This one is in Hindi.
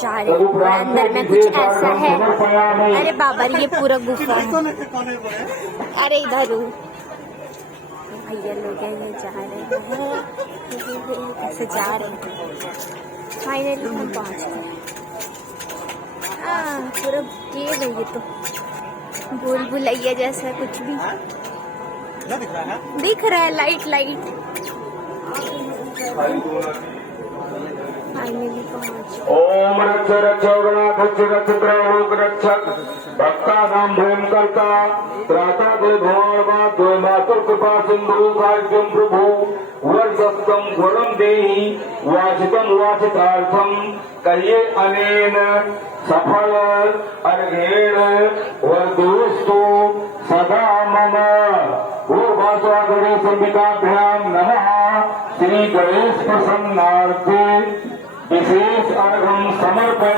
जा रहे हैं और अंदर में कुछ ऐसा है। अरे बाबा ये पूरा गुफा है। अरे इधर भैया लोग ये जा रहे हैं, ऐसे जा रहे हैं। फाइनली हम पहुंच गए। पूरा केव है ये तो, भूल भुलैया जैसा कुछ भी दिख रहा है। लाइट लाइट फाइनली पहुंच। ओम रक्ष रक्ष गणाध्यक्ष रक्ष त्रैलोक रक्षक भक्ता नाम भूम कर्ता त्राता दे भगवान द्वय मातुर कृपा सिंधु भाग्यम प्रभु वर्षस्तम वरम देहि वाचितम वाचितार्थम कहिए अनेन सफल अर्घेण वर्धुस्तु सदा मम। वो वासवागणे संविताभ्याम नमः। श्री गणेश प्रसन्नार्थे विशेष अर्घम समर्पण।